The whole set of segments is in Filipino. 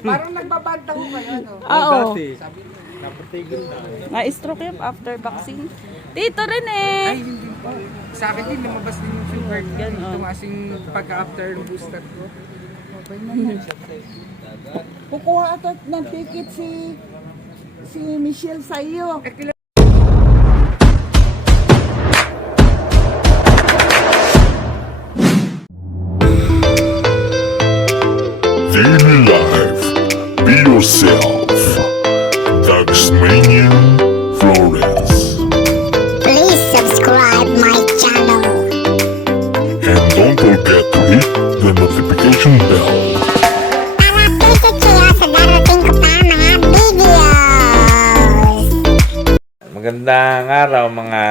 Parang nagbabanta ko kayo, no? Oo. Dati, napatigil na. Na-stroke yan after vaccine. Tito rin eh. Ay, hindi po. Sa akin din, lumabas din yung sugar. Ganon. Tumasing pagka-after ng booster ko. Okay na. Kukuha ata ng ticket si Michelle sa iyo. Daily life. Be yourself. Dagsmanian Flores. Please subscribe my channel. And don't forget to hit the notification bell. Para updated kayo sa darating ko pa mga videos. Magandang araw mga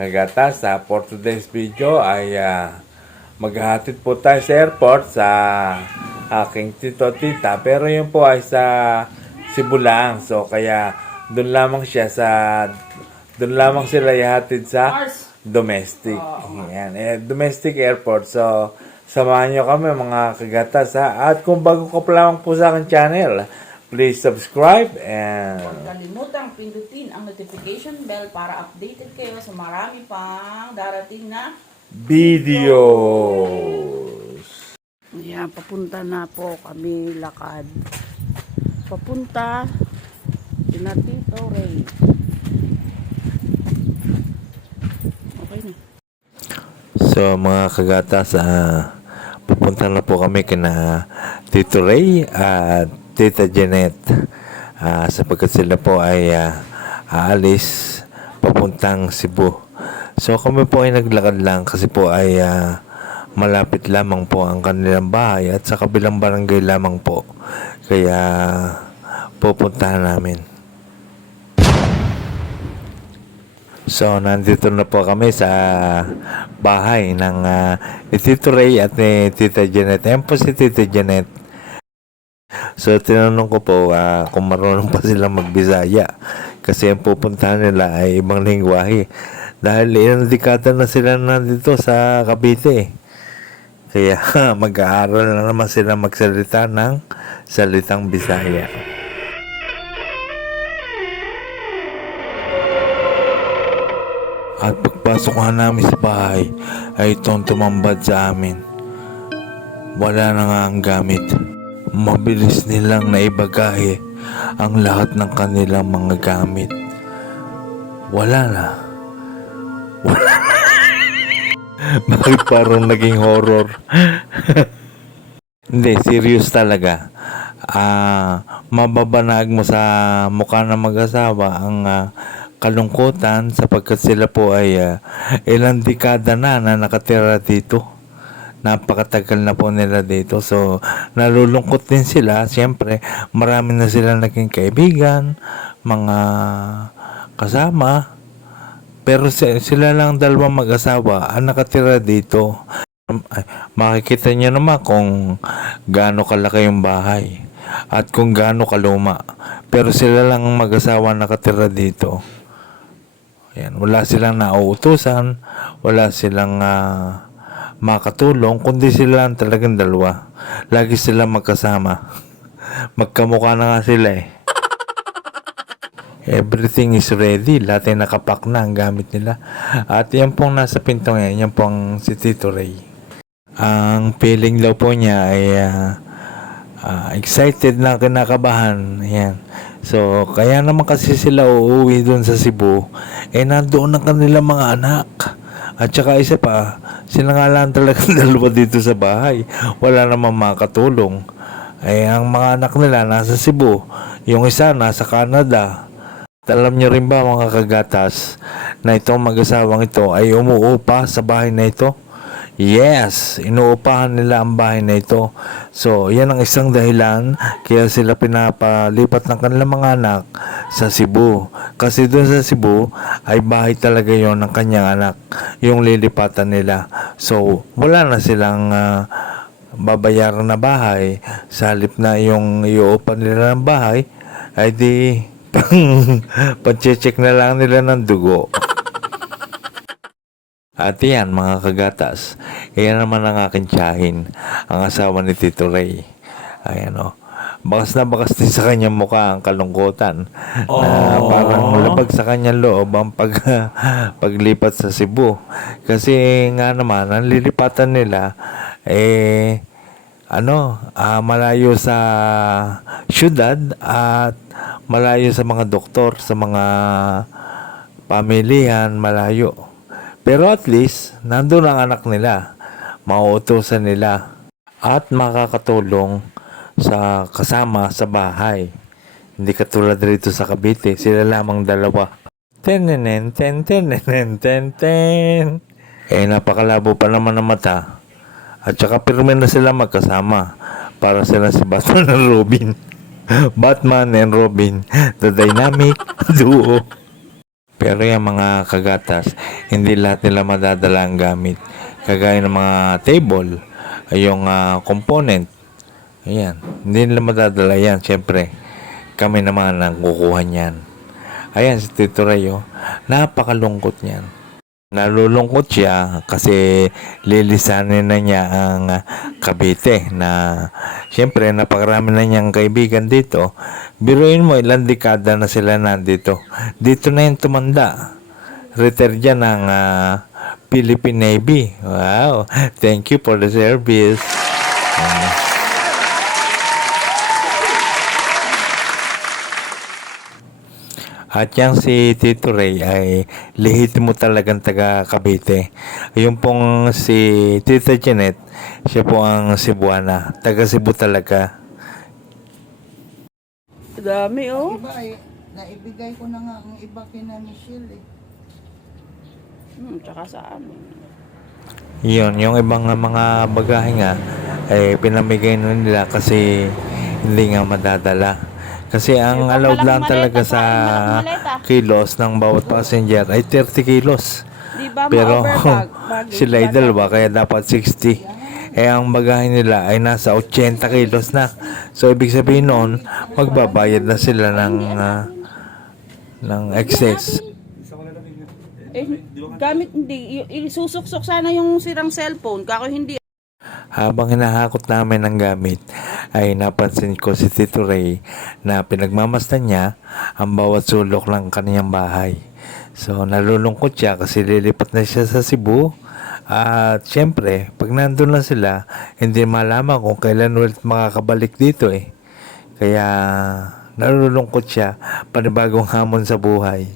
kagatas. For today's video ay maghahatid po tayo sa airport sa aking tito-tita. Pero yun po ay sa Cebu lang. So kaya doon lamang sila ihatid sa domestic. Yan, domestic airport. So samahan nyo kami mga kagatas ha. At kung bago ka pa lamang po sa aking channel, please subscribe and Huwag kalimutang pindutin ang notification bell para updated kayo sa marami pang darating na videos. Yan, papunta na po kami lakad. Papunta sina Tito Ray. Okay na. So mga kagatas, pupunta na po kami kina Tito Ray at Tita Janet sapagkat sila po ay aalis papuntang Cebu. So kami po ay naglakad lang kasi po ay malapit lamang po ang kanilang bahay at sa kabilang barangay lamang po. Kaya pupuntahan namin. So nandito na po kami sa bahay ng ni Tito Ray at ni Tita Janet. Ayan po si Tita Janet. So tinanong ko po kung marunong pa silang magbisaya kasi ang pupuntahan nila ay ibang lingwahe. Dahil ilang dekada na sila nandito sa Cavite. Kaya mag-aaral na naman sila magsalita ng salitang Bisaya. At pagpasok namin sa bahay ay itong tumambad sa amin. Wala na nga ang gamit. Mabilis nilang naibagahe ang lahat ng kanilang mga gamit. Wala na. Bakit parang naging horror? Hindi, serious talaga. Mababanag mo sa mukha ng mag-asawa ang kalungkutan sapagkat sila po ay ilang dekada na nakatira dito. Napakatagal na po nila dito. So, nalulungkot din sila. Siyempre, marami na sila naging kaibigan, mga kasama. Pero sila lang dalawang mag-asawa ang nakatira dito. Makikita niyo naman kung gaano kalaki yung bahay at kung gaano kaluma. Pero sila lang ang mag-asawa nakatira dito. Ayan, wala silang nauutusan, wala silang makatulong, kundi sila lang talagang dalawa. Lagi sila magkasama. Magkamukha na nga sila eh. Everything is ready. Lahat ay nakapak na ang gamit nila. At yan pong nasa pinto ngayon, yan pong si Tito Ray. Ang feeling daw po niya ay excited na kinakabahan. Ayan. So, kaya naman kasi sila uuwi doon sa Cebu. Nandoon na kanilang mga anak. At saka isa pa, sila nga lang talaga dalawa dito sa bahay. Wala namang makatulong. Ang mga anak nila nasa Cebu. Yung isa nasa Canada. Alam niyo rin ba mga kagatas na itong mag-asawang ito ay umuupa sa bahay na ito? Yes, inuupahan nila ang bahay na ito. So, yan ang isang dahilan kaya sila pinapalipat ng kanilang mga anak sa Cebu. Kasi doon sa Cebu ay bahay talaga yon ng kanyang anak, yung lilipatan nila. So, wala na silang babayaran na bahay. Sa halip na yung iuupan nila ng bahay, ay di pag-check na lang nila ng dugo. At yan mga kagatas, yan naman ang aking tiyahin, ang asawa ni Tito Ray. Ayan o. bakas na bakas din sa kanyang mukha ang kalungkutan na parang labag sa kanyang loob ang paglipat sa Cebu. Kasi nga naman, ang lilipatan nila malayo sa syudad at malayo sa mga doktor, sa mga pamilihan, malayo. Pero at least, nandun ang anak nila, mauutusan nila at makakatulong sa kasama sa bahay. Hindi katulad rito sa Cavite, sila lamang dalawa. Tenenen, ten, tenenen, ten, ten. Napakalabo pa naman ng mata. At saka pirme na sila magkasama. Para sila si Batman and Robin. Batman and Robin, the dynamic duo. Pero yung mga kagatas, hindi lahat nila madadala ang gamit. Kagaya ng mga table, yung component. Ayan, hindi nila madadala yan. Siyempre, kami naman ang kukuha niyan. Ayan, si Tito Rayo, napakalungkot niyan. Nalulungkot siya kasi lilisanin na niya ang Cavite na siyempre napakarami na niyang kaibigan dito. Biruin mo, ilang dekada na sila nandito. Dito na yung tumanda. Retire dyan ng Philippine Navy. Wow, thank you for the service. At yang si Tito Ray ay lehitimo talagang taga Cavite. Yung pong si Tita Janet, siya po ang Cebuana. Taga Cebu talaga. Dami oh. Iba naibigay ko na nga ang iba kina Michelle Tsaka sa amin. Yun, yung ibang mga bagahe nga ay pinamigay na nila kasi hindi nga madadala. Kasi ang Yung allowed palang lang talaga maleta, sa maleta. kilos ng bawat passenger ay 30 kilos. Di ba Pero ma-overbag? sila ay dalawa kaya dapat 60. Ang bagahe nila ay nasa 80 kilos na. So ibig sabihin noon, magbabayad na sila ng excess. Gamit hindi. Isusuksok sana yung sirang cellphone. Kako hindi. Habang hinahakot namin ang gamit, ay napansin ko si Tito Ray na pinagmamasdan niya ang bawat sulok ng kaniyang bahay. So nalulungkot siya kasi lilipat na siya sa Cebu. At syempre, pag nandun na sila, hindi malaman kung kailan ulit makakabalik dito eh. Kaya nalulungkot siya, panibagong hamon sa buhay.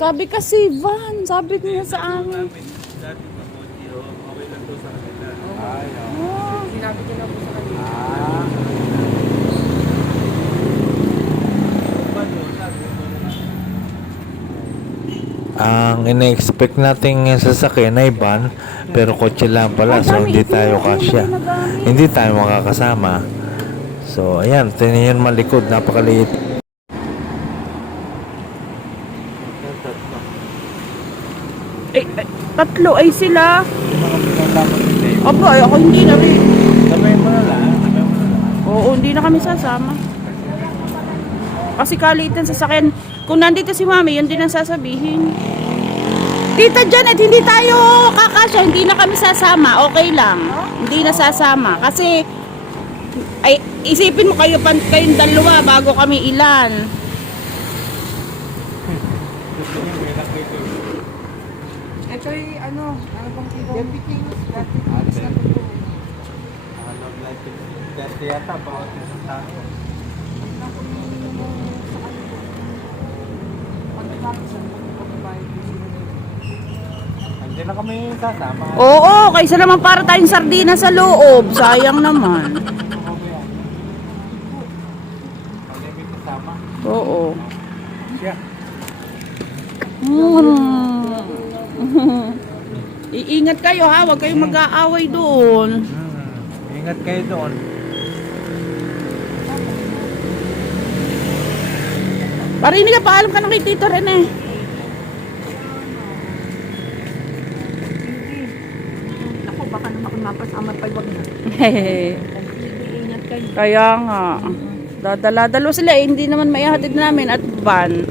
Sabi kasi Van, sabi niya sa amin. Sinabi ko na po sa kanila. Ang ina-expect nating sasakyan ay van, pero kotse lang pala, so hindi tayo kasya. Hindi tayo makakasama. So, ayan, tingnan malikod, napakaliit. Tatlo ay sila. Opo, ako hindi na rin. Oo, hindi na kami sasama. Kasi kalitan sasakyan. Kung nandito si Mami, yun din ang sasabihin. Tita Janet, hindi tayo kakasya, hindi na kami sasama. Okay lang. Hindi na sasama. Kasi, ay, isipin mo kayong dalawa bago kami ilan. Ito yung ano bang tipo? Deputy alis na po. Dati yata, bawat isang tao. Hindi na kami sasama. Oo, kaysa naman para tayong sardina sa loob. Sayang naman. Oo. Iingat kayo ha, huwag kayong mag-aaway doon. Ingat kayo doon. Parinig ka, paalam ka na kay Tito Rene. Ako, baka naman ako mapasama pa wag na. Ingat kayo. Kaya nga, dadala-dalo sila, hindi naman maihatid namin at van.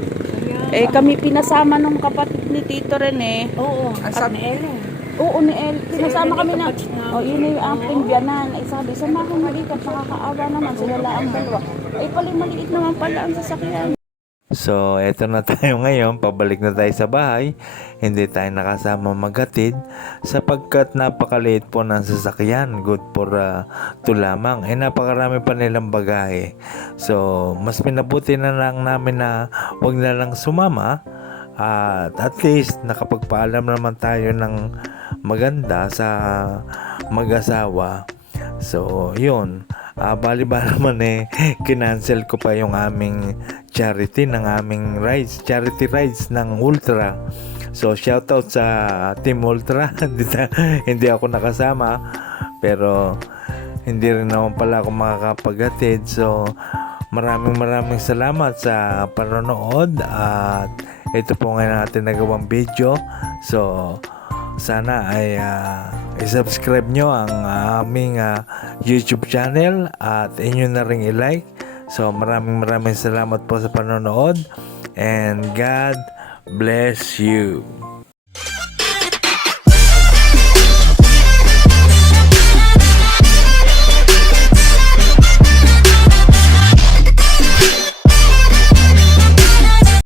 Kami pinasama nung kapatid ni Tito Rene. Oo, ang sabi ni Ellen. Oo, ni El. Sinasama kami na, yun yung aking biyanan. Ay sabi, samahan mo dito, nakakaawa naman, sila lang ang dalawa. Ay pala, maliit naman pala ang sasakyan. So, eto na tayo ngayon. Pabalik na tayo sa bahay. Hindi tayo nakasama maghatid sapagkat napakaliit po ng sasakyan. Good for 2 lamang. Napakarami pa nilang bagahe. So, mas pinabuti na lang namin na wag na lang sumama. At least, nakapagpaalam naman tayo ng maganda sa mag-asawa. So, yun. Bali ba naman kinancel ko pa yung aming charity ng aming rides, charity rides ng Ultra. So, shoutout sa Team Ultra. Hindi ako nakasama. Pero, hindi rin naman pala ako makakapaghatid. So, maraming salamat sa panonood. At ito po ngayon natin nagawang video. So, sana ay i-subscribe nyo ang aming YouTube channel at inyo na ring i-like. So maraming salamat po sa panonood and God bless you.